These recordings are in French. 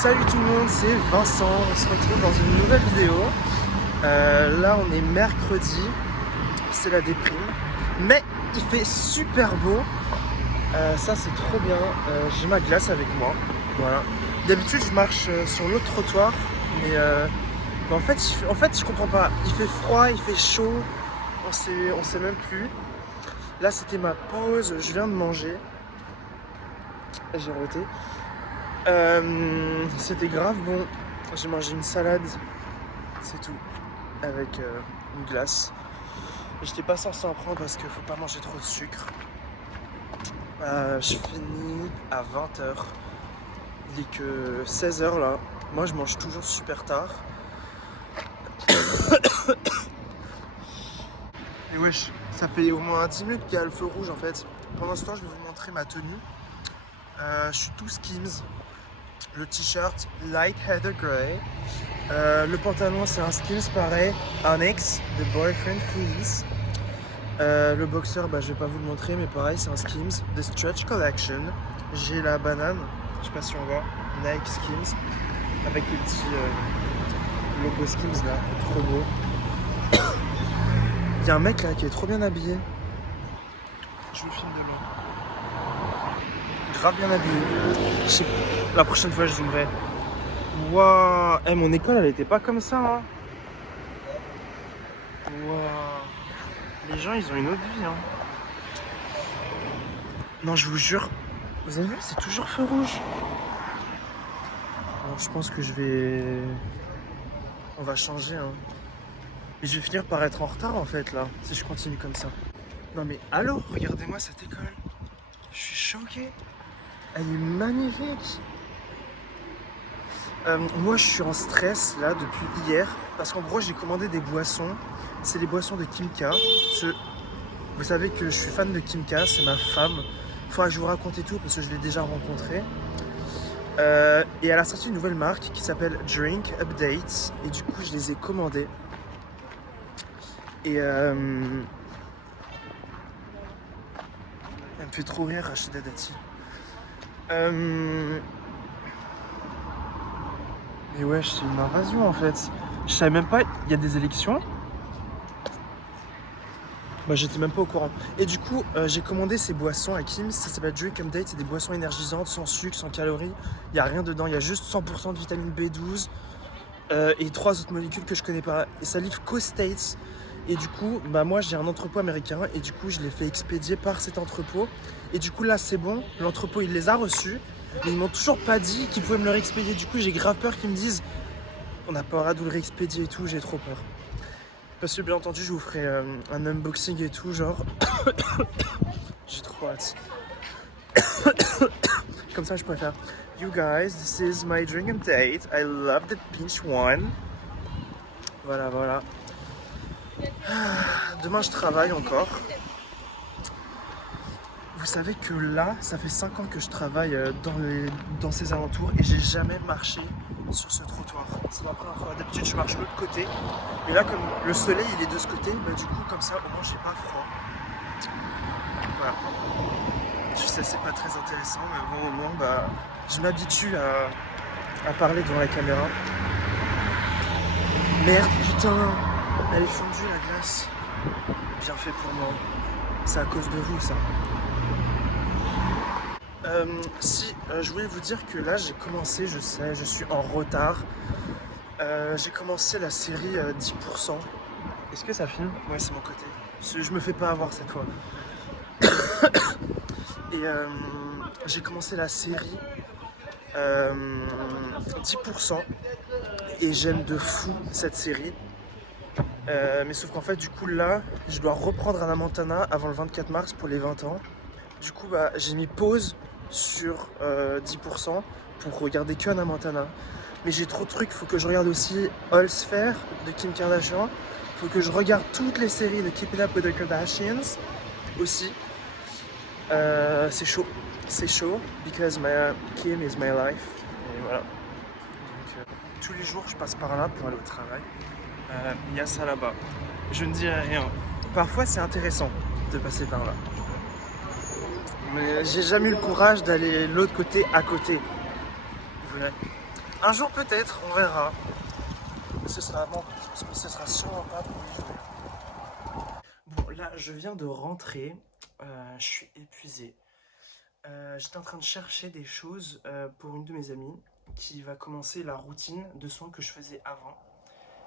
Salut tout le monde, c'est Vincent, on se retrouve dans une nouvelle vidéo. Là on est mercredi, c'est la déprime, mais il fait super beau, ça c'est trop bien, j'ai ma glace avec moi, voilà. D'habitude je marche sur l'autre trottoir, mais en fait je comprends pas, il fait froid, il fait chaud, on sait même plus. Là c'était ma pause, je viens de manger, j'ai roté. C'était grave bon. J'ai mangé une salade, c'est tout, avec une glace. J'étais pas censé en prendre parce qu'il faut pas manger trop de sucre. Je finis à 20h. Il est que 16h là. Moi je mange toujours super tard. Et wesh, ça fait au moins 10 minutes qu'il y a le feu rouge en fait. Pendant ce temps je vais vous montrer ma tenue. Je suis tout Skims. Le t-shirt Light Heather Grey. Le pantalon c'est un Skims pareil, Onyx de Boyfriend Fleece. Le boxer, je vais pas vous le montrer, mais pareil c'est un Skims de Stretch Collection. J'ai la banane, je sais pas si on voit, Nike Skims avec le petit logo Skims là, trop beau. Il y a un mec là qui est trop bien habillé. Je vous filme de loin. Grave bien habillé. La prochaine fois je zoomerai. Waouh, mon école elle était pas comme ça hein. Waouh. Les gens ils ont une autre vie hein. Non je vous jure. Vous avez vu c'est toujours feu rouge. Alors, je pense que on va changer hein. Et je vais finir par être en retard en fait là, si je continue comme ça. Non mais allô, regardez-moi cette école. Je suis choqué. Elle est magnifique. Moi je suis en stress là depuis hier parce qu'en gros j'ai commandé des boissons. C'est les boissons de Kimka. Vous savez que je suis fan de Kimka, c'est ma femme. Faudra que je vous raconte et tout parce que je l'ai déjà rencontrée. Et elle a sorti une nouvelle marque qui s'appelle Drink Updates. Et du coup je les ai commandées. Et elle me fait trop rire Rachida Dati. Mais ouais, c'est une invasion en fait. Je savais même pas, il y a des élections. Moi j'étais même pas au courant. Et du coup, j'ai commandé ces boissons à Kim. Ça s'appelle Drink Update. C'est des boissons énergisantes, sans sucre, sans calories. Il n'y a rien dedans. Il y a juste 100% de vitamine B12 et 3 autres molécules que je connais pas. Et ça livre qu'aux States. Et du coup, moi j'ai un entrepôt américain. Et du coup, je l'ai fait expédier par cet entrepôt. Et du coup, là c'est bon. L'entrepôt il les a reçus. Mais ils m'ont toujours pas dit qu'ils pouvaient me le réexpédier. Du coup, j'ai grave peur qu'ils me disent on n'a pas le droit de le réexpédier et tout. J'ai trop peur. Parce que bien entendu, je vous ferai un unboxing et tout, genre. J'ai trop hâte. Comme ça, je préfère. You guys, this is my drink and date. I love the peach one. Voilà. Demain, je travaille encore. Vous savez que là, ça fait 5 ans que je travaille dans ces alentours et j'ai jamais marché sur ce trottoir. C'est la première fois. D'habitude, je marche de l'autre côté. Mais là, comme le soleil il est de ce côté, du coup, comme ça, au moins, j'ai pas froid. Voilà. Je sais, c'est pas très intéressant, mais bon, au moins, je m'habitue à parler devant la caméra. Merde, putain, elle est fondue la glace. Bien fait pour moi. C'est à cause de vous, ça. Je voulais vous dire que là j'ai commencé, je sais, je suis en retard. J'ai commencé la série 10%. Est-ce que ça filme? Ouais, c'est mon côté. Je me fais pas avoir cette fois. Et j'ai commencé la série 10%. Et j'aime de fou cette série. Mais sauf qu'en fait, du coup, là, je dois reprendre Hannah Montana avant le 24 mars pour les 20 ans. Du coup, j'ai mis pause sur 10% pour regarder que Hannah Montana. Mais j'ai trop de trucs, faut que je regarde aussi All Sphere de Kim Kardashian. Faut que je regarde toutes les séries de Keeping Up with the Kardashians aussi. C'est chaud, because Kim is my life. Et voilà. Donc, tous les jours, je passe par là pour aller au travail. Il y a ça là-bas. Je ne dirai rien. Parfois, c'est intéressant de passer par là. Mais j'ai jamais eu le courage d'aller de l'autre côté à côté. Voilà. Un jour peut-être, on verra. Ce sera sûrement pas pour les jouer. Bon, là, je viens de rentrer. Je suis épuisé. J'étais en train de chercher des choses pour une de mes amies qui va commencer la routine de soins que je faisais avant.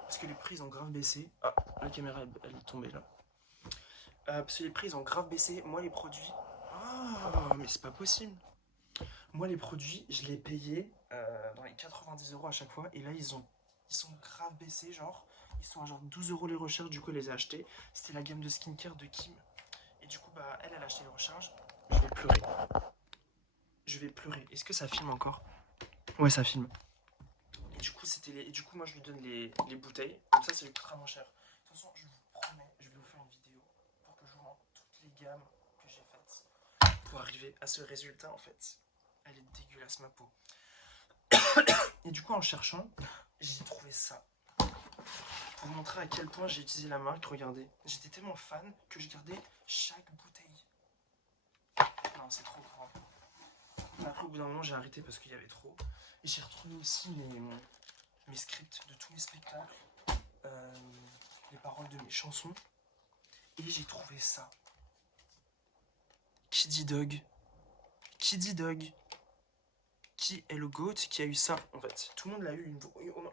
Parce que les prix ont grave baissé. Ah, la caméra elle est tombée là. Parce que les prix ont grave baissé. Moi, les produits. Oh, mais c'est pas possible. Moi, les produits, je les payais dans les 90 € à chaque fois. Et là, ils sont grave baissés. Genre, ils sont à genre 12 € les recharges. Du coup, elle les a achetés. C'était la gamme de skincare de Kim. Et du coup, bah, elle a acheté les recharges. Je vais pleurer. Je vais pleurer. Est-ce que ça filme encore? Ouais, ça filme. Et du coup, et du coup, moi, je lui donne les bouteilles. Comme ça lui coûtera moins cher. De toute façon, je vous promets, je vais vous faire une vidéo pour que je vous montre toutes les gammes que j'ai faites pour arriver à ce résultat, en fait. Elle est dégueulasse, ma peau. Et du coup, en cherchant, j'ai trouvé ça. Pour vous montrer à quel point j'ai utilisé la marque, regardez. J'étais tellement fan que je gardais chaque bouteille. Non, c'est trop grand. Après, au bout d'un moment, j'ai arrêté parce qu'il y avait trop. Et j'ai retrouvé aussi mes scripts de tous mes spectacles, les paroles de mes chansons. Et j'ai trouvé ça. Kiddy Dog. Kiddy Dog. Qui est le GOAT qui a eu ça, en fait. Tout le monde l'a eu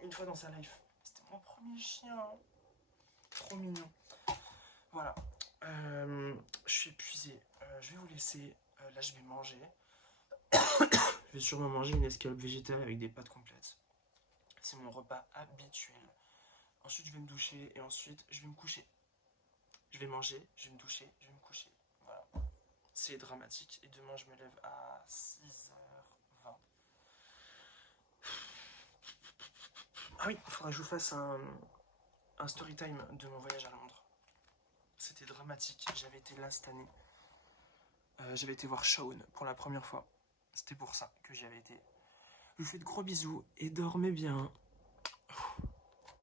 une fois dans sa life. C'était mon premier chien. Trop mignon. Voilà. Je suis épuisé. Je vais vous laisser. Là, je vais manger. Je vais sûrement manger une escalope végétale avec des pâtes complètes. C'est mon repas habituel. Ensuite, je vais me doucher et ensuite, je vais me coucher. Je vais manger, je vais me doucher, je vais me coucher. Voilà. C'est dramatique. Et demain, je me lève à 6h20. Ah oui, il faudra que je vous fasse un story time de mon voyage à Londres. C'était dramatique. J'avais été là cette année. J'avais été voir Shaun pour la première fois. C'était pour ça que j'y avais été. Je vous fais de gros bisous et dormez bien.